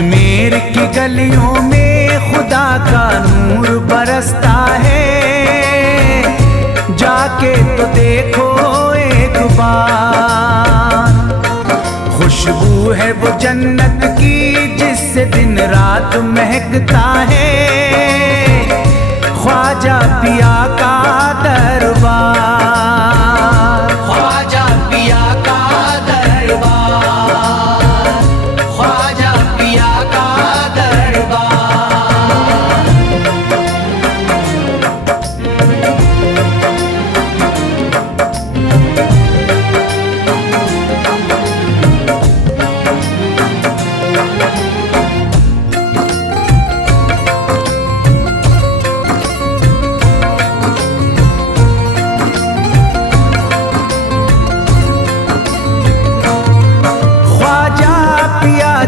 अजमेर की गलियों में खुदा का नूर बरसता है, जाके तो देखो एक बार। खुशबू है वो जन्नत की जिससे दिन रात महकता है, ख्वाजा पिया का दरबार। ख्वाजा पिया का दरबार, ख्वाजा पिया का दरबार।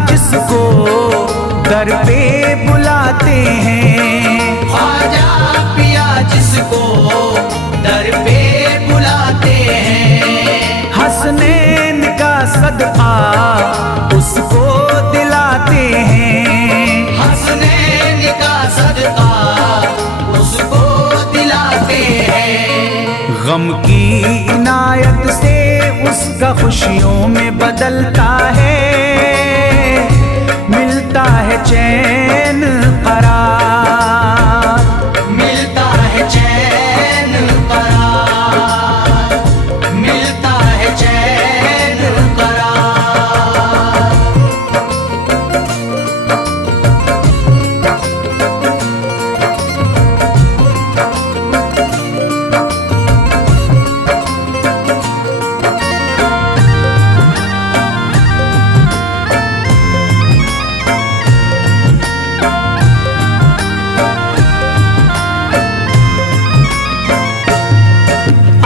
जिसको दर पे बुलाते हैं, ख्वाजा पिया जिसको दर पे बुलाते हैं, हसनैन का सदका उसको दिलाते हैं, हसनैन का सदका उसको दिलाते हैं। गम की इनायत से उसका खुशियों में बदलता है, मिलता है चैन करार, मिलता है चैन करार, मिलता है चैन करार।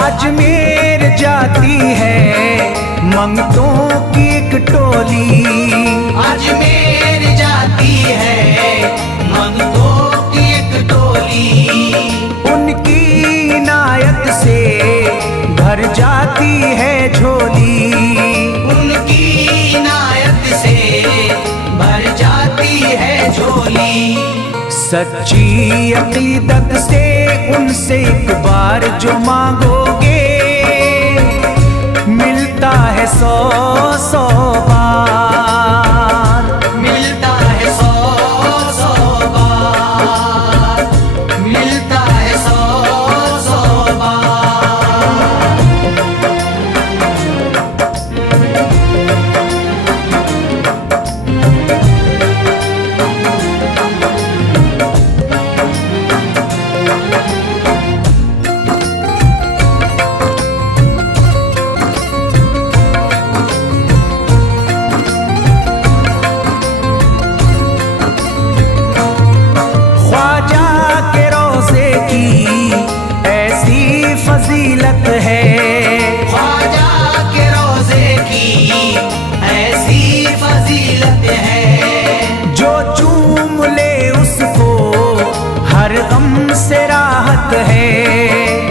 अजमेर जाती है मंगतों की एक टोली, अजमेर जाती है मंगतों की एक टोली, उनकी इनायत से भर जाती है झोली, उनकी इनायत से भर जाती है झोली। सच्ची अकीदत से उनसे एक बार जो मांगोगे, मिलता है 100 बार, मिलता है 100 बार, मिलता है 100 बार। फजीलत है ख्वाजा के रोज़े की ऐसी फजीलत है, जो चूम ले उसको हर गम से राहत है,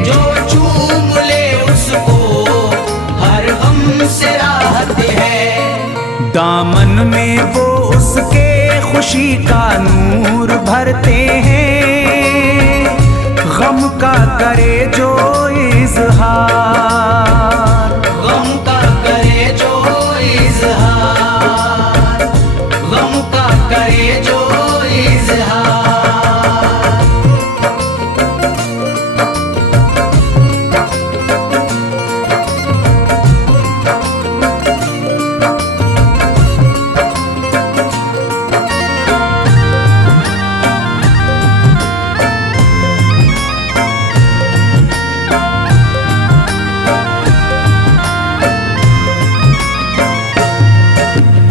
जो चूम ले उसको हर गम से राहत है। दामन में वो उसके खुशी का नूर भरते हैं, गम का करे जो इज़हार, गम का करे जो इज़हार, गम का करे जो इज़हार।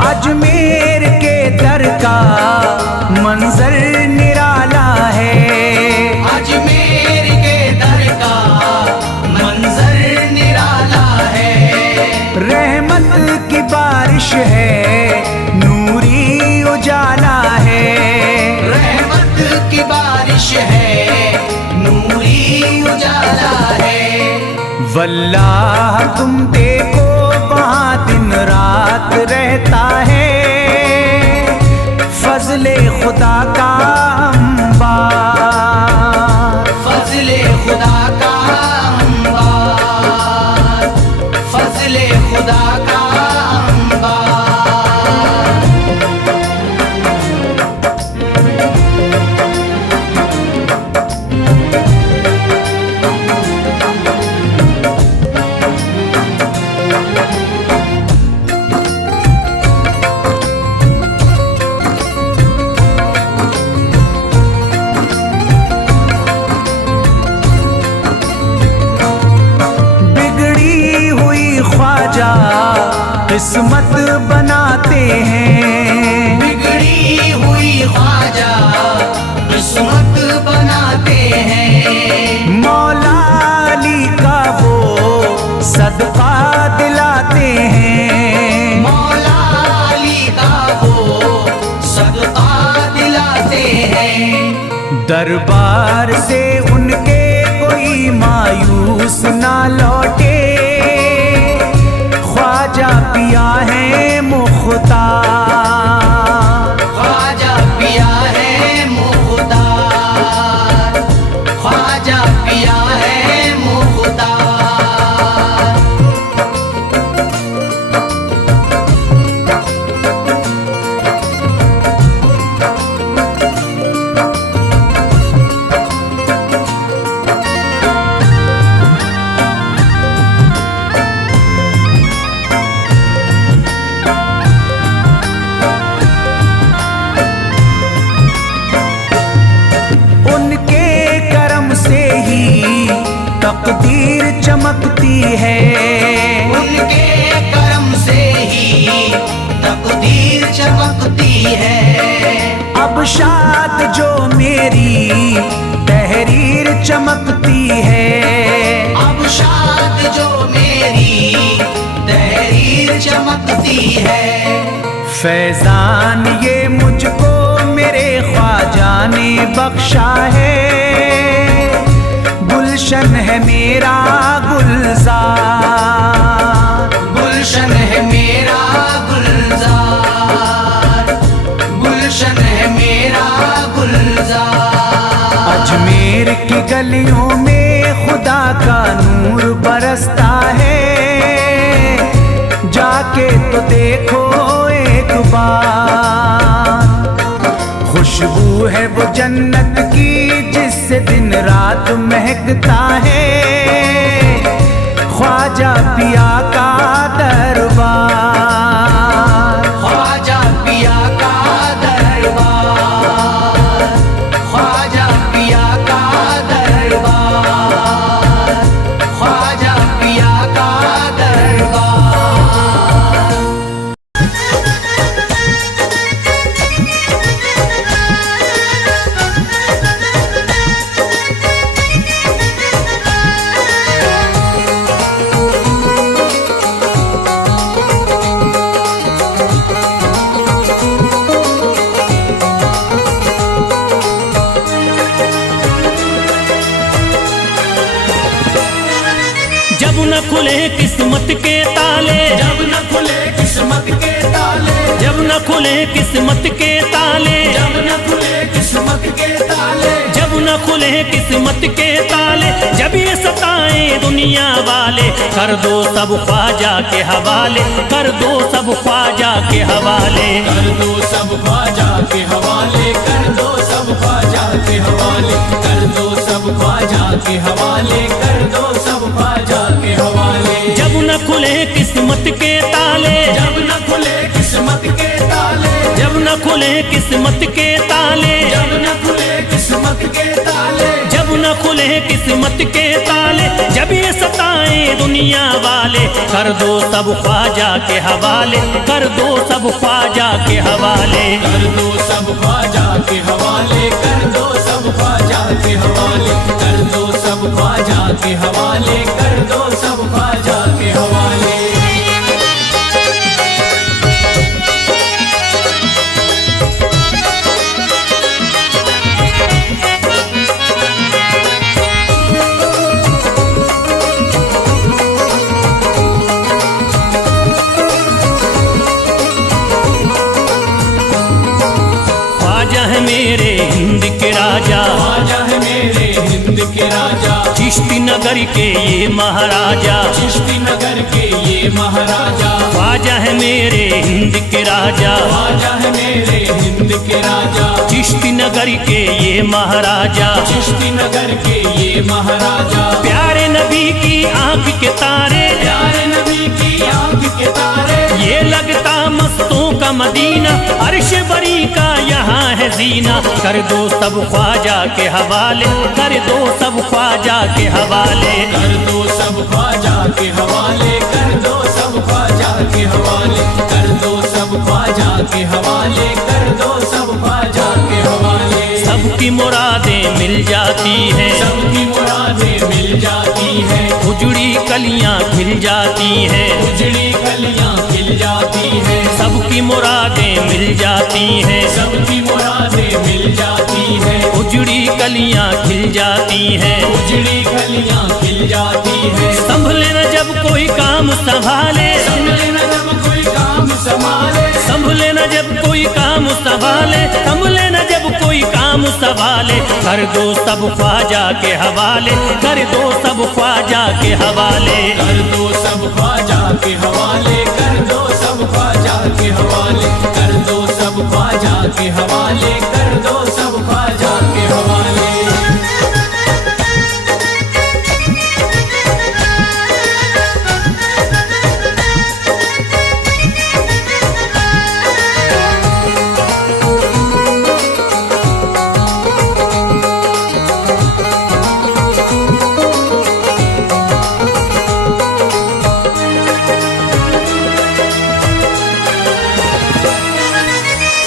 अजमेर के दर का मंजर निराला है, अजमेर के दर का मंजर निराला है। रहमत की बारिश है, नूरी उजाला है, रहमत की बारिश है, नूरी उजाला है। वल्लाह तुम देखो वहाँ दिन रात रहता है, फजले खुदा का अंबार, फजले खुदा का अंबार, फजले खुदा का अंबार। किस्मत बनाते हैं, बिगड़ी हुई ख्वाजा किस्मत बनाते हैं। मौला अली का वो सदका दिलाते हैं, मौला अली का वो सदका दिलाते हैं। दरबार से उनके कोई मायूस ना लौटे, ख्वाजा पिया है मुख्तार, ख्वाजा पिया है मुख्तार, ख्वाजा पिया है मुख्तार। तकदीर चमकती है, उनके करम से ही तकदीर चमकती है। अब शाद जो मेरी तहरीर चमकती है, अब शाद जो मेरी तहरीर चमकती है। फैजान ये मुझको मेरे ख्वाजा ने बख्शा है, गुलशन है मेरा गुलजार, गुलशन है मेरा गुलजार, गुलशन है मेरा गुलजार। अजमेर की गलियों में खुदा का नूर बरसता है, जाके तो देखो एक बार। खुशबू है वो जन्नत की जिससे दिन रात महकता है, ख्वाजा पिया का दरबार, ख्वाजा पिया का दरबार, ख्वाजा पिया का दरबार, ख्वाजा पिया का दरबार। जब न खुले किस्मत के ताले, जब न खुले किस्मत के ताले, जब न खुले किस्मत के ताले, जब न खुले किस्मत के ताले, जब न खुले किस्मत के ताले, जब ये सताएं दुनिया वाले, कर दो सब ख्वाजा के हवाले, कर दो सब ख्वाजा के हवाले, कर दो सब ख्वाजा के हवाले, कर दो सब ख्वाजा के हवाले, कर दो सब ख्वाजा के हवाले, कर दो सब ख्वाजा के हवाले। जब न खुले किस्मत के ताले, जब न खुले किस्मत के ताले, जब न खुले किस्मत के ताले, जब न खुले किस्मत के ताले, जब न खुले किस्मत के ताले, जब ये सताएं दुनिया वाले, कर दो सब ख्वाजा के हवाले, कर दो सब ख्वाजा के हवाले, कर दो सब ख्वाजा के हवाले, कर दो सब ख्वाजा के हवाले, कर दो सब ख्वाजा के हवाले, कर दो सब ख्वाजा के हवाले। चिश्ती नगर के ये महाराजा, चिश्ती नगर के ये महाराजा, ख्वाजा है मेरे हिंद के राजा, ख्वाजा है मेरे हिंद के राजा, चिश्ती नगर के ये महाराजा, चिश्ती नगर के ये महाराजा, प्यारे नबी की आंख के तारे, प्यारे नबी की आंख के तारे, ये लगता मस्तों का मदीना, अर्श बरी का यहाँ है जीना। कर दो सब ख्वाजा के हवाले, कर दो सब ख्वाजा के हवाले, कर दो सब ख्वाजा के हवाले, कर दो सब ख्वाजा के हवाले, कर दो सब ख्वाजा के हवाले, कर दो सब ख्वाजा के हवाले। सबकी मुरादें मिल जाती हैं, सबकी मुरादें मिल जाती हैं, उजड़ी कलियां खिल जाती हैं, उजड़ी कलियां खिल जाती हैं, सबकी मुरादें मिल जाती हैं, सबकी मुरादें मिल जाती हैं, उजड़ी कलियां खिल जाती हैं। उजड़ी कलियां खिल जाती हैं। संभले न जब कोई काम संभाले, संभले न जब कोई काम संभाले, संभले न जब कोई काम संभाले, संभले न जब कोई काम संभाले, कर दो सब ख्वाजा के हवाले, कर दो सब ख्वाजा के हवाले, कर दो सब ख्वाजा के हवाले, कर दो सब ख्वाजा के हवाले, कर दो सब ख्वाजा के हवाले, कर दो सब ख्वाजा के हवाले।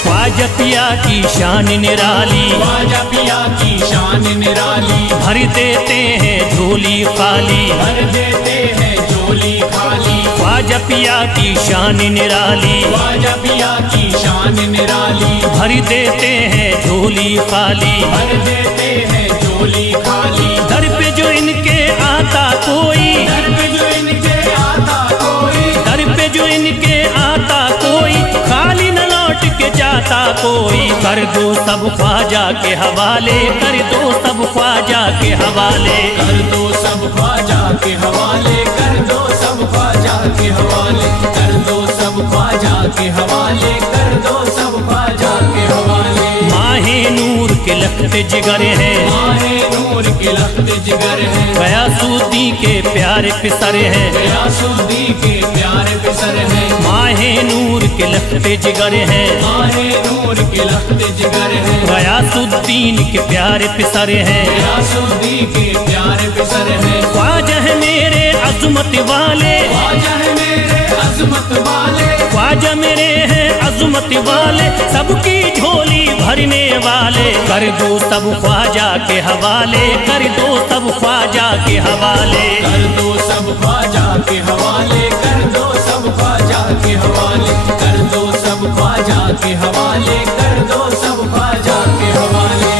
ख्वाजा पिया की शान निराली, ख्वाजा पिया की शान निराली, भर देते हैं झोली खाली, भर देते हैं झोली खाली, ख्वाजा पिया की शान निराली, ख्वाजा पिया की शान निराली, भर देते हैं झोली खाली, भर देते हैं झोली खाली। दर पे जो इनके आता कोई, दर पे जो इनके आता कोई, दर पे जो इनके आता कोई, खाली न लौट के जाता कोई, कर दो सब ख्वाजा के हवाले, कर दो सब ख्वाजा के हवाले, कर दो सब ख्वाजा के हवाले, कर दो सब ख्वाजा के हवाले, कर दो सब ख्वाजा के हवाले, कर दो सब ख्वाजा के हवाले। माहे नूर के लखते जिगर हैं, माहे नूर के लखते जिगर हैं, गयासुद्दीन के प्यारे पिसर हैं, गयासुद्दीन के प्यारे पिसर हैं, माहे नूर के लखते जिगर हैं, माहे नूर के लखते जिगर हैं, गयासुद्दीन के प्यारे पिसर हैं, गयासुद्दीन के प्यारे पिसर हैं। ख्वाजा है मेरे अजमत वाले, ख्वाजा है मेरे अजमत वाले, ख्वाजा मेरे हैं अजमत वाले, सबकी झोली भरने वाले, कर दो सब ख्वाजा के हवाले, कर दो सब ख्वाजा के हवाले, कर दो सब ख्वाजा के हवाले, कर दो सब ख्वाजा के हवाले, कर दो सब ख्वाजा के हवाले, कर दो सब ख्वाजा के हवाले।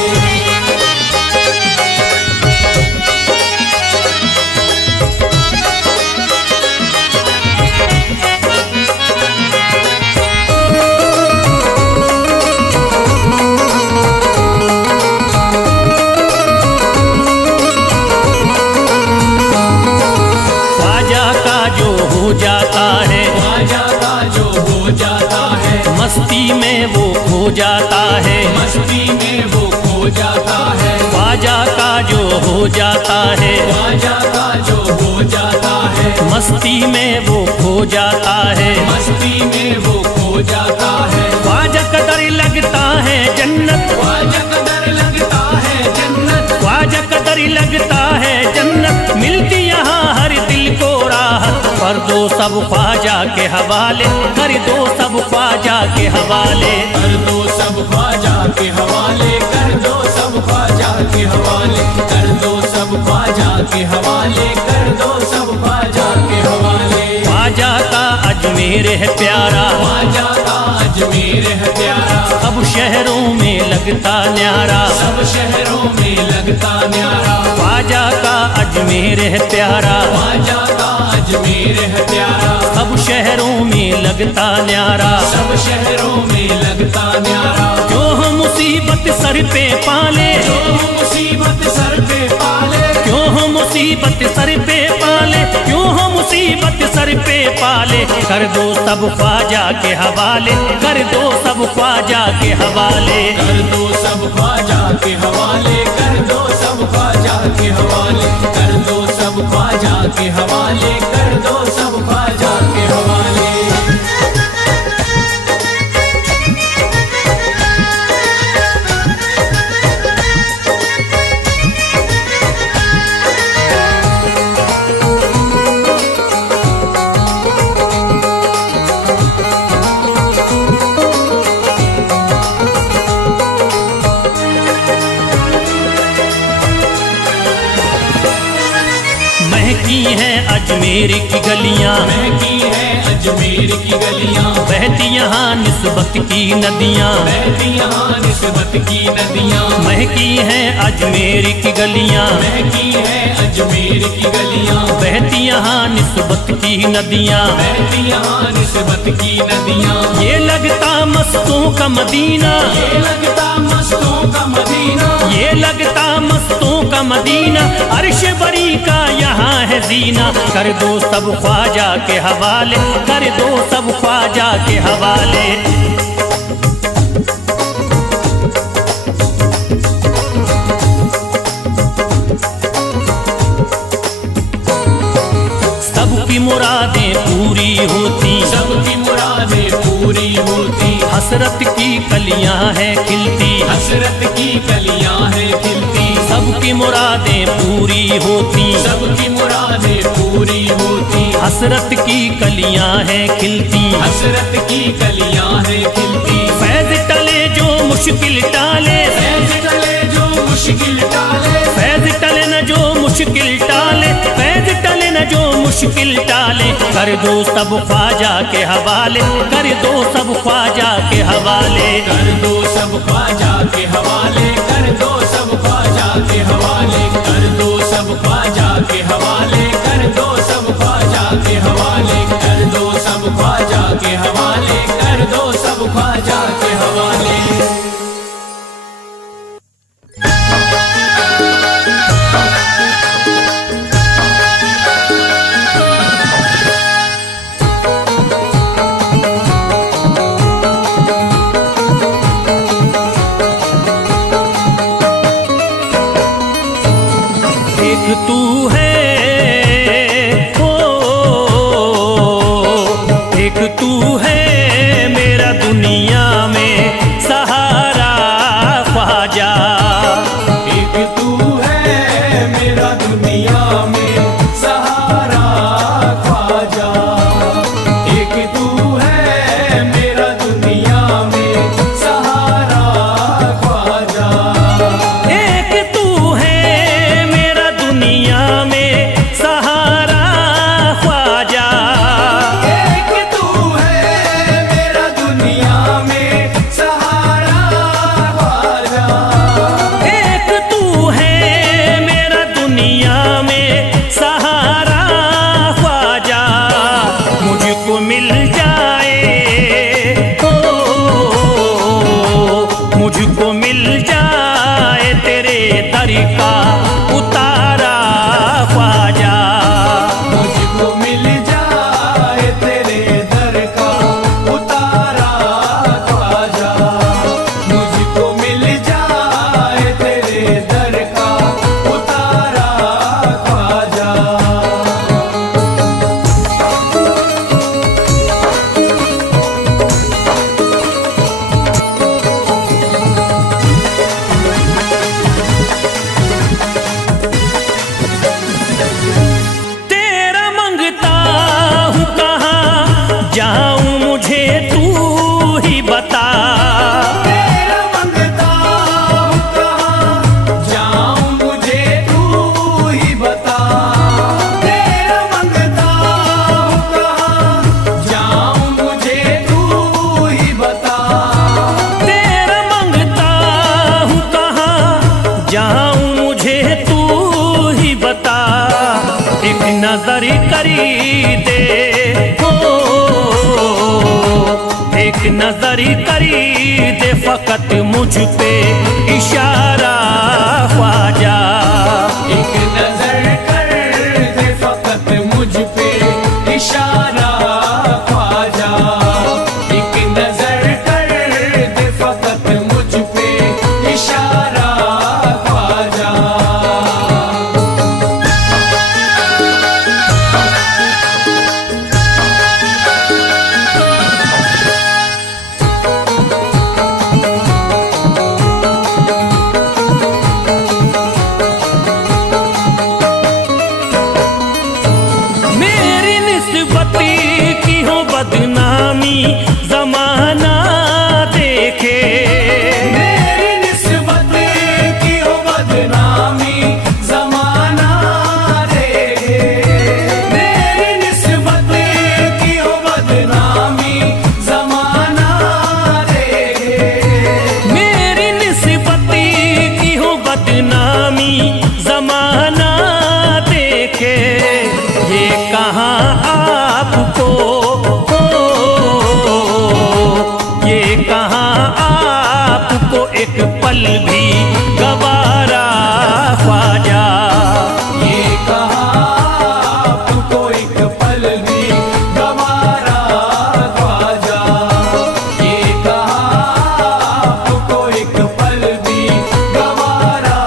जाता है, ख्वाजा का जो हो जाता है, मस्ती में वो खो जाता है, मस्ती में वो खो जाता है, ख्वाजा का जो हो जाता है, ख्वाजा का जो हो जाता है, मस्ती में वो खो जाता है, मस्ती में वो खो जाता है, ख्वाजा कदर लगता है जन्नत, ख्वाजा कदर लगता है जन्नत, ख्वाजा कदर लगता है जन्नत, मिलती यहाँ हर दिल को राहत, कर दो सब ख्वाजा के हवाले, कर दो सब ख्वाजा के हवाले, कर दो सब ख्वाजा के हवाले, कर दो सब ख्वाजा के हवाले, कर दो सब ख्वाजा के हवाले, कर दो सब ख्वाजा के हवाले। ख्वाजा का अजमेर है प्यारा, ख्वाजा का अजमेर है प्यारा, सब शहरों में लगता न्यारा, सब शहरों में लगता न्यारा, ख्वाजा का अजमेर है प्यारा, ख्वाजा का अजमेर है प्यारा, सब शहरों में लगता न्यारा, सब शहरों में लगता न्यारा, जो हम मुसीबत सर पे पाले, जो मुसीबत सर पे पाले, क्यों हम मुसीबत मुसीबत सर पे पाले, क्यों हो मुसीबत सर पे पाले, कर दो सब ख्वाजा के हवाले, कर दो सब ख्वाजा के हवाले। कर दो सब ख्वाजा के हवाले, कर दो सब ख्वाजा के हवाले, कर दो सब ख्वाजा के हवाले, कर दो सब ख्वाजा के हवाले। महकी है अजमेर की गलियां, महकी है अजमेर की गलियां, बहती यहाँ निस्बत की नदियां, बहती यहाँ निस्बत की नदियां, महकी है अजमेर की गलियां, महकी है अजमेर की गलियां, बहती यहाँ निस्बत की नदियां, बहती यहाँ निस्बत की नदियां। ये लगता मस्तों का मदीना, ये लगता मस्तों का मदीना, ये लगता मस्तों का मदीना, अर्श बरी का यहाँ है जीना, कर दो सब ख्वाजा के हवाले, कर दो सब ख्वाजा के हवाले। सबकी मुरादें पूरी होती, सबकी मुरादें पूरी होती, हसरत की कलियां हैं खिलती, हसरत की कलियां हैं खिलती, सबकी मुरादें पूरी होती, सबकी मुरादें पूरी होती, हसरत की कलियां हैं खिलती, हसरत की कलियां हैं खिलती। फैज टले जो मुश्किल टाले, फैज टले जो मुश्किल टाले, फैज टले न जो मुश्किल टाले, फैज टले न जो मुश्किल टाले, कर दो सब ख्वाजा के हवाले, कर दो सब ख्वाजा के हवाले। कर दो सब ख्वाजा के हवाले, कर दो सब ख्वाजा के हवाले, कर दो सब ख्वाजा के हवाले, कर दो सब ख्वाजा के हवाले, कर दो सब ख्वाजा के हवाले, कर दो सब ख्वाजा के हवाले। एक तू है ओ, एक तू है मेरा दुनिया में सहारा ख्वाजा, एक तू है मेरा दुनिया में सहारा ख्वाजा, एक तू है मेरा दुनिया में सहारा ख्वाजा, एक तू है मेरा दुनिया में सहारा ख्वाजा, एक तू है मेरा दुनिया में सहारा ख्वाजा, एक तू है मेरा दुनिया में सहारा ख्वाजा, मुझको मिल जाए ओ, मुझको मिल जाए तेरे दर का उतारा ख्वाजा, मुझको मिल जाए तेरे दर का उतारा ख्वाजा, मुझको मिल जाए तेरे दर का उतारा ख्वाजा। तेरा मंगता हूँ कहाँ जाऊँ मुझे तू ही बता, तेरा मंगता हूँ कहाँ जाऊँ मुझे तू ही बता, तेरा मंगता हूँ कहाँ जाऊँ मुझे तू ही बता, तेरा मंगता हूँ कहाँ जाऊँ मुझे तू ही बता, एक नजर करी दे हो, एक नजर करी दे फकत मुझ पे इशारा ख्वाजा, एक नजर कर जमाना देखे ये कहाँ आपको, ये कहाँ आपको एक पल भी गवारा ख्वाजा। ये कहाँ आपको एक पल भी गवारा ख्वाजा, ये कहाँ आपको एक पल भी गवारा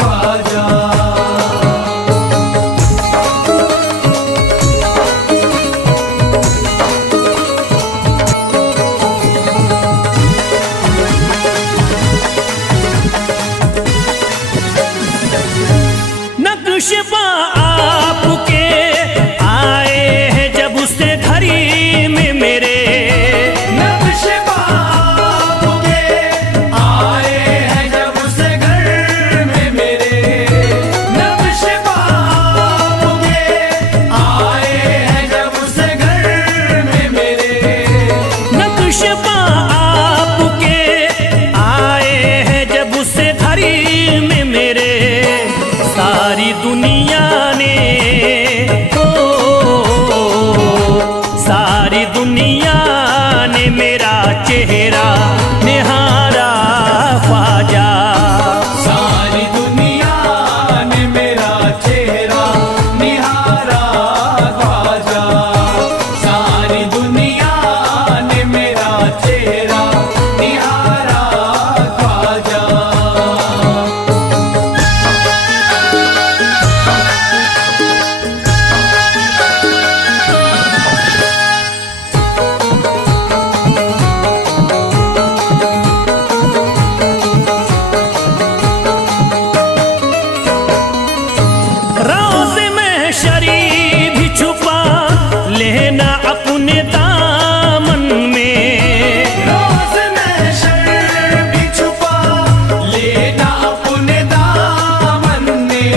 ख्वाजा। नक्शबा आपके आए हैं जब उससे घड़ी में मेरे, नक्शबा आपके आए हैं जब उस घर में मेरे, नक्शबा आपके आए हैं जब उस घर में मेरे। नक्शबा आपके आए हैं जब उससे घड़ी में मेरे, सारी दुनिया ने सारी दुनिया ने मेरा चेहरा निहारा ख्वाजा। सारी दुनिया ने मेरा चेहरा निहारा ख्वाजा, सारी दुनिया ने मेरा चेहरा निहारा ख्वाजा। रोज़ में शरीफ भी छुपा लेना अपने दामन में, रोज़ में शर्म भी छुपा लेना अपने दामन में,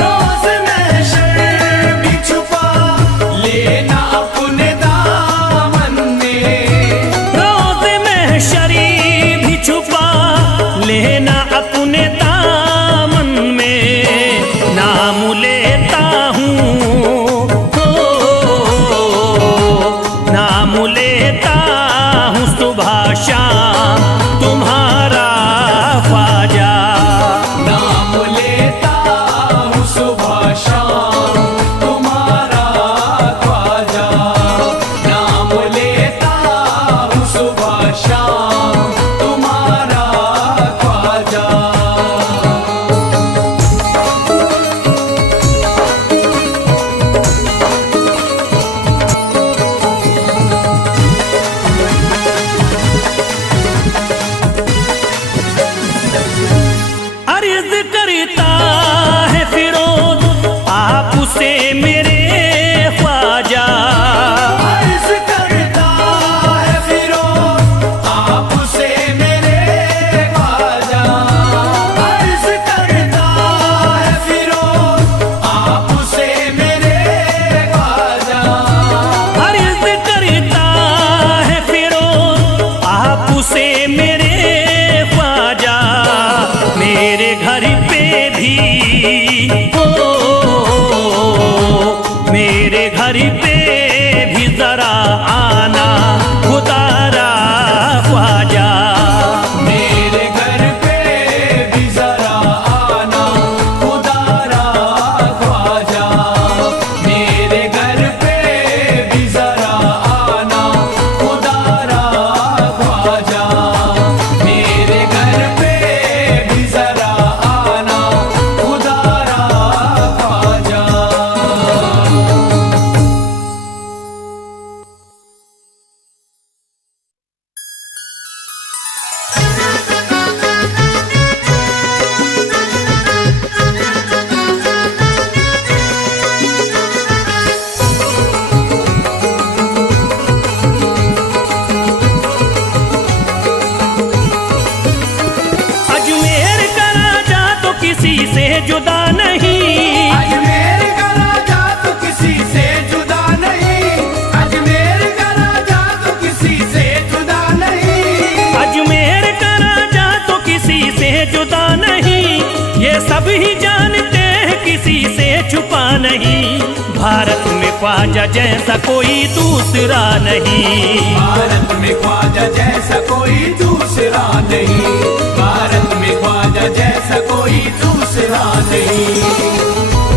रोज़ में शर्म भी छुपा लेना अपने दामन में। रोज़ में शरीफ भी छुपा लेना अपने दामन में, नाम लेता हूँ नाम लेता हूँ सुबह शाम तुम्हारा ख्वाजा। नाम लेता हूँ सुबह शाम तुम्हारा ख्वाजा, नाम लेता हूँ सुबह शाम तुम्हारा ख्वाजा। अर्ज करता है फिरोज आपसे मेरे ख्वाजा, अर्ज़ करता है फिरोज आपसे मेरे ख्वाजा, अर्ज़ करता है फिरोज आपसे मेरे ख्वाजा। अर्ज करता है फिरोज आपसे मेरे ख्वाजा। मेरे घर पे भी मेरे घर पे भी जरा आना खुदारा ख्वाजा। मेरे घर पे भी जरा आना खुदारा ख्वाजा, मेरे घर पे भी जरा आना खुदारा ख्वाजा, मेरे घर पे भी जरा आना खुदारा ख्वाजा। अजमेर का राजा तो किसी से जुदा नहीं, अजमेर का राजा तो किसी से जुदा नहीं, अजमेर का राजा तो किसी से जुदा नहीं, अजमेर का राजा तो किसी से जुदा नहीं, ये सब ही जान छुपा नहीं, भारत में ख्वाजा जैसा कोई दूसरा नहीं। भारत में ख्वाजा जैसा कोई दूसरा नहीं, भारत में ख्वाजा जैसा कोई दूसरा नहीं।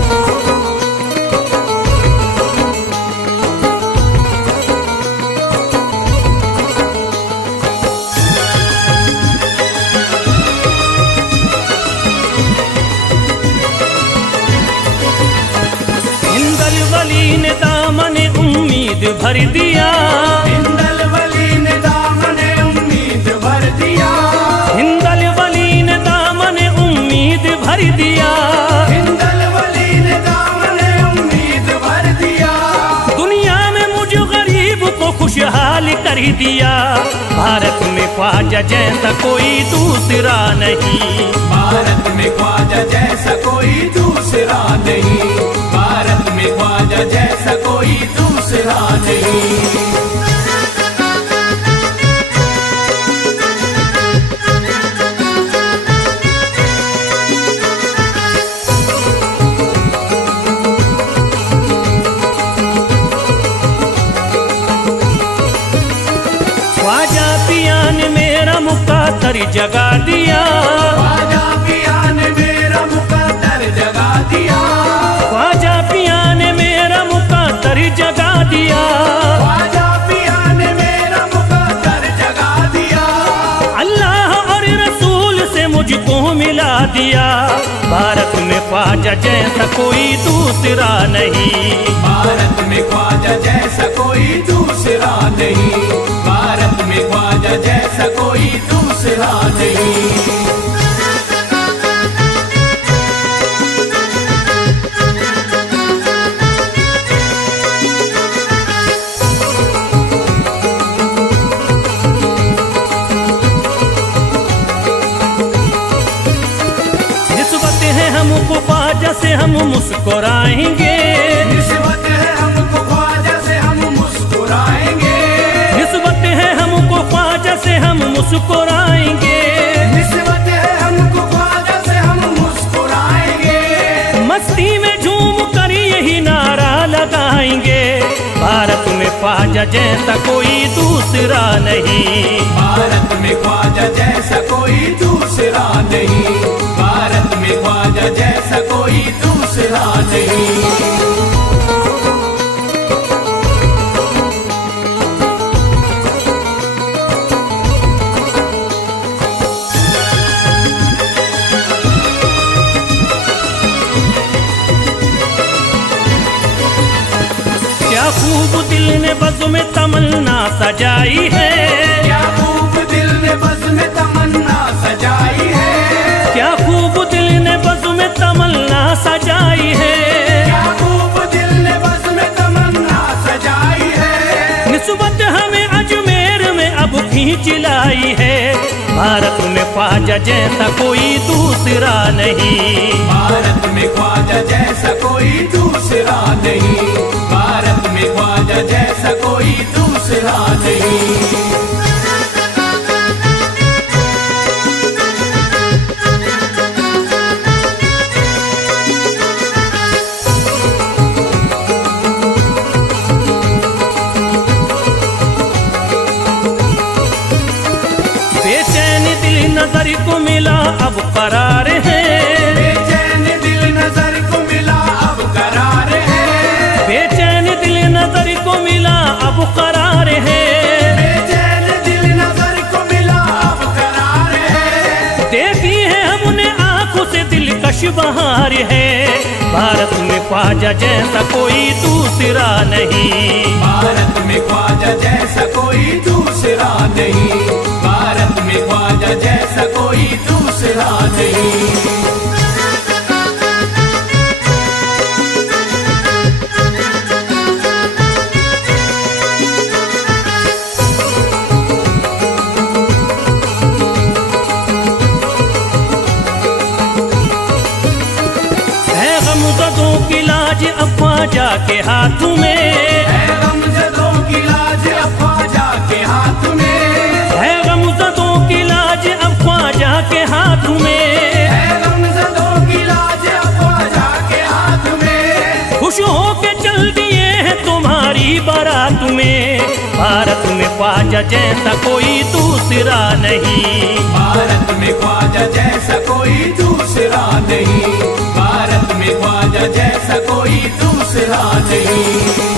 हिंदल वली ने दामन उम्मीद भर दिया, हिंदल वली ने दामन उम्मीद भर दिया, हिंदल वली ने दामन उम्मीद भर दिया, हिंदल वली ने दामन उम्मीद भर दिया। दुनिया में मुझ गरीब को खुशहाल कर दिया, भारत में ख्वाजा जैसा कोई दूसरा नहीं। भारत में ख्वाजा जैसा कोई दूसरा नहीं, भारत में ख्वाजा जैसा कोई दूसरा नहीं। ख्वाजा पिया ने मेरा मुकद्दर जगा दिया, ख्वाजा पिया ने मेरा मुकद्दर जगा दिया, ख्वाजा पिया ने मेरा मुकद्दर जगा दिया, ख्वाजा पिया ने मेरा मुकद्दर जगा दिया। अल्लाह और रसूल से मुझको मिला दिया, भारत में ख्वाजा जैसा कोई दूसरा नहीं। भारत में ख्वाजा जैसा कोई दूसरा नहीं, भारत में ख्वाजा जैसा कोई दूसरा नहीं। निस्बत है हमको ख्वाजा से हम मुस्कुराएंगे, निस्बत है हमको ख्वाजा से हम मुस्कुराएंगे, निस्बत है हमको ख्वाजा से हम मुस्कुराएंगे, निस्बत है हमको ख्वाजा से हम मुस्कुराएंगे। मस्ती में झूम कर यही नारा लगाएंगे, भारत में ख्वाजा जैसा कोई दूसरा नहीं। भारत में ख्वाजा जैसा कोई दूसरा नहीं, भारत में ख्वाजा जैसा कोई दूसरा नहीं। क्या खूब दिल ने बज़्म में तमन्ना सजाई है, क्या खूब दिल ने बज़्म में तमन्ना सजाई है, क्या खूब दिल ने बज़्म में तमन्ना सजाई है, क्या खूब दिल ने बज़्म में तमन्ना सजाई है। निस्बत हमें अजमेर में अब खींच लाई है, भारत में ख्वाजा जैसा कोई दूसरा नहीं। भारत में ख्वाजा जैसा कोई दूसरा नहीं, भारत में ख्वाजा जैसा कोई दूसरा नहीं। बेचैन दिल नजर को मिला अब करार है, बेचैन दिल नजर को मिला अब करार है, बेचैन दिल नजर को मिला अब करार है, बेचैन दिल नजर को मिला अब करार है। देखी है हमने आंखों से दिलकश बहार है, भारत में ख्वाजा जैसा कोई दूसरा नहीं। भारत में ख्वाजा जैसा कोई दूसरा नहीं, भारत में ख्वाजा जैसा कोई दूसरा नहीं। है गमज़दों की लाज अब ख्वाजा के हाथ में, है गमज़दों की लाज अब ख्वाजा के हाथ में, है गमज़दों की लाज अब ख्वाजा के हाथ में, है गमज़दों की लाज अब ख्वाजा के हाथ में। भारत में ख्वाजा जैसा कोई दूसरा नहीं। भारत में ख्वाजा जैसा कोई दूसरा नहीं। भारत में ख्वाजा जैसा कोई दूसरा नहीं।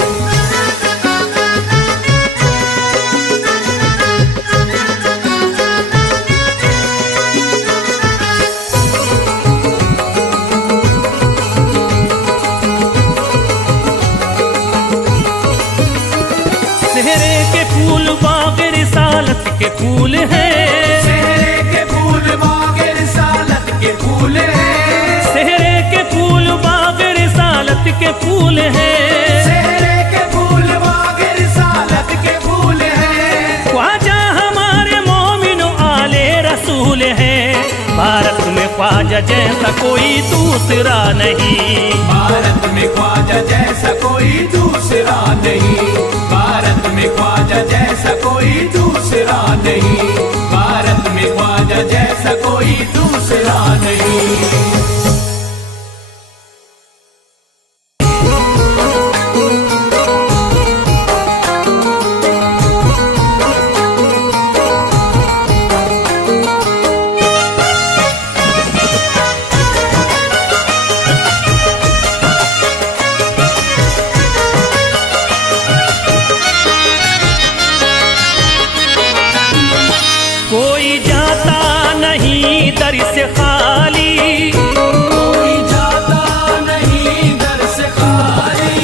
सेहरे के फूल बाग रिसालत के फूल हैं। सेहरे के फूल बाग रिसालत के फूल हैं। सेहरे के फूल बाग रिसालत के फूल हैं। सेहरे के फूल बाग रिसालत के फूल हैं। ख्वाजा हमारे मोमिनो आले रसूल हैं। भारत में ख्वाजा जैसा कोई दूसरा नहीं। भारत में ख्वाजा जैसा कोई दूसरा नहीं। भारत में ख्वाजा जैसा कोई दूसरा नहीं। भारत में ख्वाजा जैसा कोई दूसरा नहीं। कोई जाता नहीं दर से खाली। कोई जाता नहीं दर से खाली।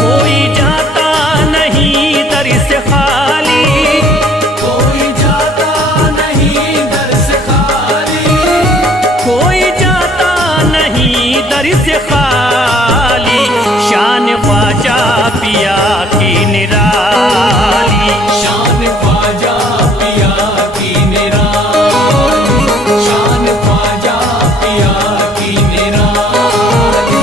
कोई जाता नहीं दर से खाली। कोई जाता नहीं दर से खाली। कोई जाता नहीं दर से खाली। शान ख्वाजा पिया की निराली। शान ख्वाजा पिया की निराली। शान ख्वाजा पिया की निराली।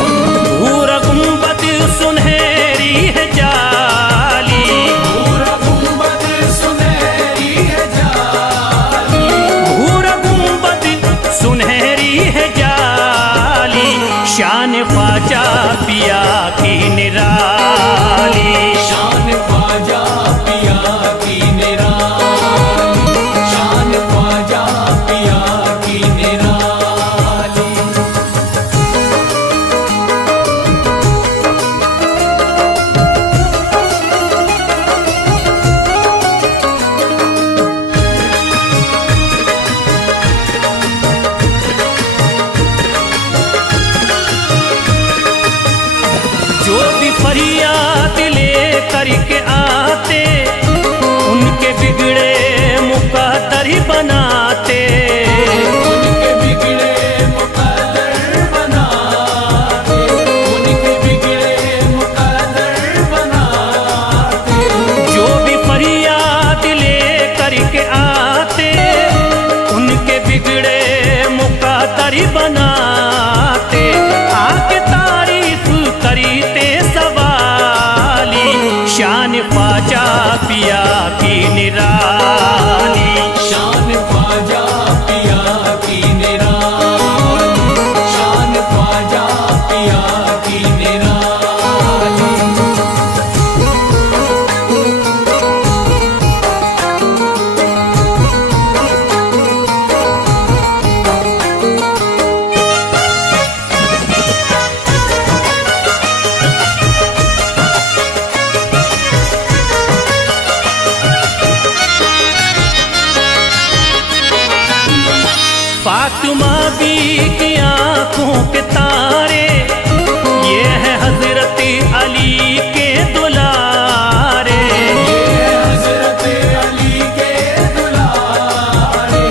भूर गुंबद सुनहरी है जाली। भूर गुंबद सुनहरी है जाली। भूर गुंबद सुनहरी है जाली। शान ख्वाजा पिया की निराली। शान ख्वाजा पिया की निराली। शान ख्वाजा पिया की निराली। जो भी फरियाद ले करके आते उनके बिगड़े मुकद्दर ही बनाते। उनके बिगड़े मुकद्दर बनाते। उनके बिगड़े मुकद्दर बनाते। जो भी फरियाद ले करके आते उनके बिगड़े मुकद्दर ही बनाते। आके तारीफ करते सवाली। शान ख्वाजा पिया की निराली। शान ख्वाजा पिया की निराली। शान ख्वाजा पिया की निराली। फातिमा बी की आंखों के तारे ये है हजरत अली के दुलारे। ये हजरत अली के दुलारे।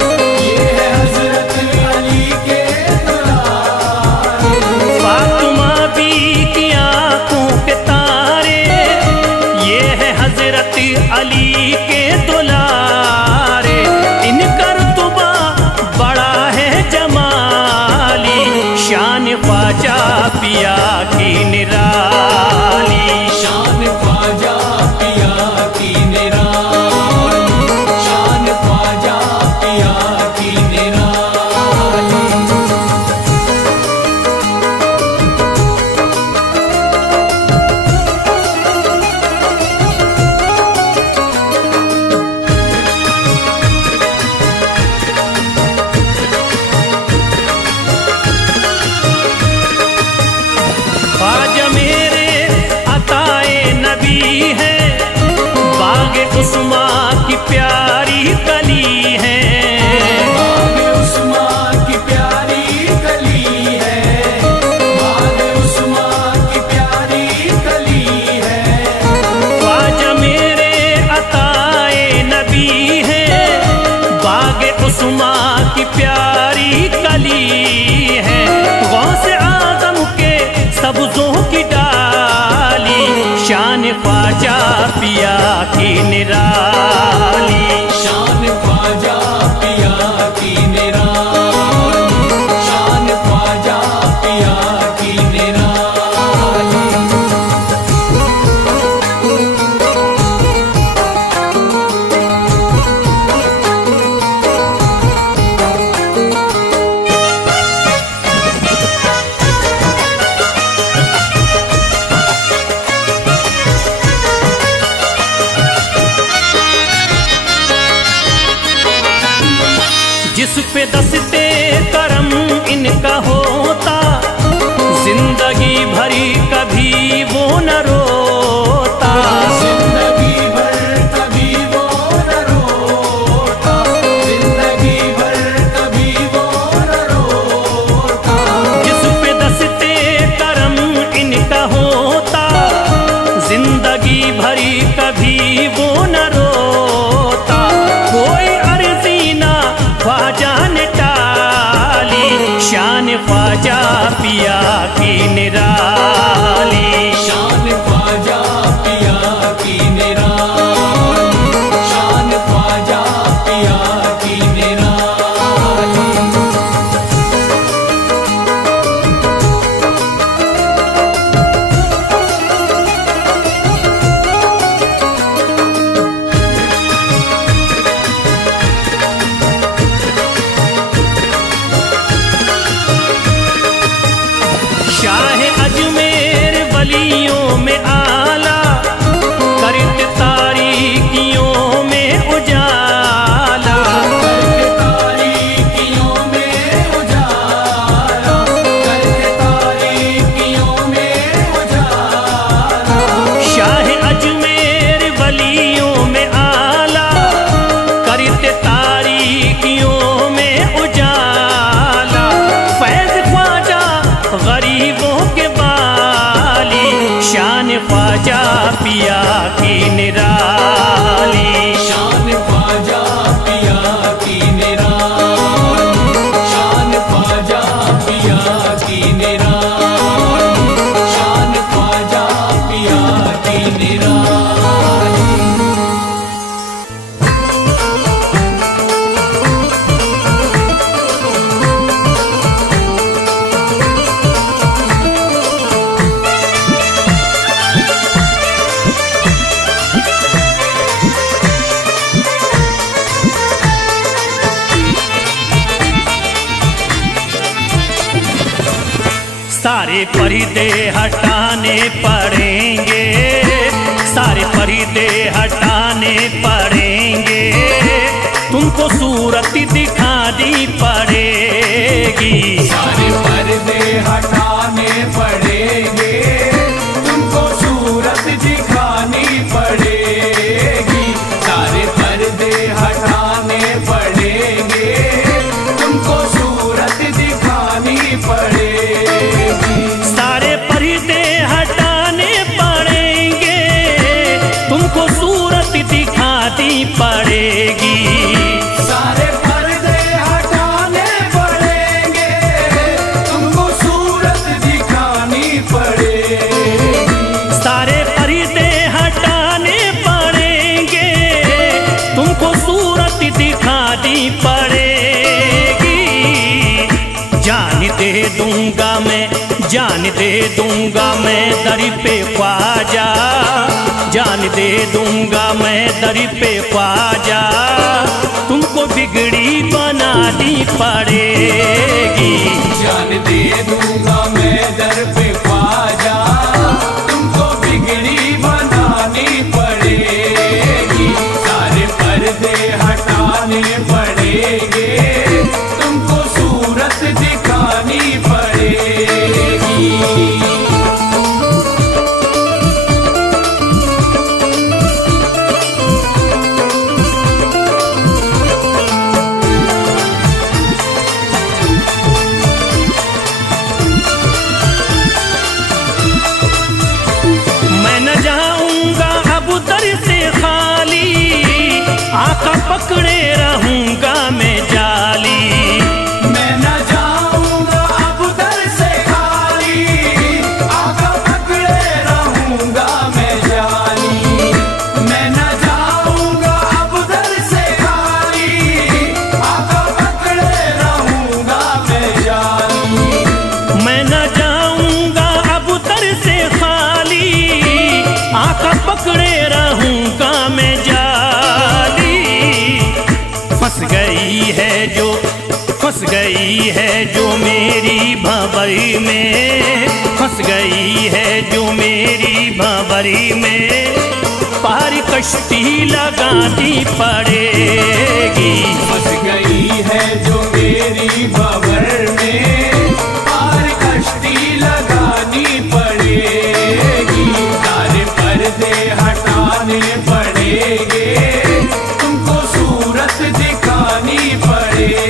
ये हजरत अली के दुलारे। फातिमा बी की आंखों के तारे ये है हजरत अली के दुलारे। इनका रुतबा बड़ा है जमाली। शान ख्वाजा पिया की निराली। शान ख्वाजा पिया की निराली। शान ख्वाजा पिया की निराली। उस्मा की प्यारी कली है, बाग उस्मा की प्यारी कली है, बाग उस्मा की प्यारी कली है। ख्वाजा मेरे अताए नबी है, बाग उस्मा की प्यारी कली है। गौसे आजम के सब्जों की डाली, शान ख्वाजा पिया की निराली, शान ख्वाजा पिया की निराली, शान ख्वाजा पिया की निराली। जिस पे दस्ते करम इनका होता, जिंदगी भरी कभी वो न रोता, जिंदगी भर कभी वो न रोता, जिंदगी भर कभी वो न रोता। जिस पे दस्ते करम इनका होता, जिंदगी भरी कभी वो न रोता। कोई अर्जी ना ख्वाजा ने टाली, शान ख्वाजा पिया की निराली, शान ख्वाजा पिया की निराली, शान ख्वाजा पिया की निराली। शाह अजमेर वलियों में आला, करत तारीकियों में उजाला, करके तारीकियों में उजाला, करके तारीकियों में उजाला। शाह अजमेर वलियों में आला, करत तारीकियों में उजाला। फैज ख्वाजा गरीबों के बाली, शान ख्वाजा पिया की निराली, शान ख्वाजा पिया की निराली, शान ख्वाजा पिया की निराली, शान ख्वाजा पिया की निराली। सारे पर्दे हटाने पड़ेंगे, सारे पर्दे हटाने पड़ेंगे, तुमको सूरत दिखानी पड़ेगी, सारे पर्दे हटाने पड़ेंगे, तुमको सूरत दिखानी पड़ेगी। सारे पर्दे हटाने पड़ेंगे, तुमको सूरत दिखानी पड़ेगी। सारे पर्दे हटाने पड़ेंगे, तुमको सूरत दिखानी पड़ेगी, सारे पर्दे हटाने पड़ेंगे, तुमको सूरत दिखानी पड़ेगी। सारे पर्दे हटाने पड़ेंगे, तुमको सूरत दिखानी पड़ेगी। जान दे दूंगा मैं, जान दे दूंगा मैं दर पे ख्वाजा, जान दे दूंगा मैं दर पे ख्वाजा, तुमको बिगड़ी बनानी पड़ेगी, जान दे दूंगा मैं दर पे ख्वाजा, तुमको बिगड़ी बनानी पड़ेगी। सारे पर्दे हटाने पड़ेंगे, तुमको सूरत दिखानी पड़ेगी। गई है जो मेरी भंवरी में, फंस गई है जो मेरी भंवरी में, पार कश्ती लगानी पड़ेगी। फंस गई है जो मेरी भंवर में, पार कश्ती लगानी पड़ेगी। सारे पर्दे हटाने पड़ेंगे, तुमको सूरत दिखानी पड़ेगी।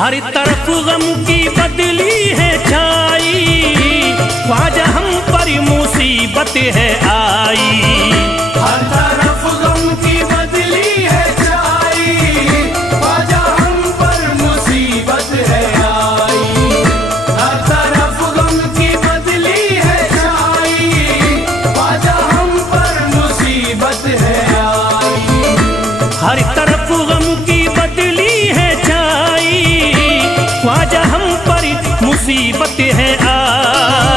हर तरफ गम की बदली है छाई, ख्वाजा हम पर मुसीबत है आई। हर तरफ गम की बदली है छाई, ख्वाजा हम पर मुसीबत है आई। हर तरफ गम की बदली है छाई, ख्वाजा हम पर मुसीबत है आई। हर तरफ गम की बदली है छाई, ख्वाजा हम पर मुसीबत है आई।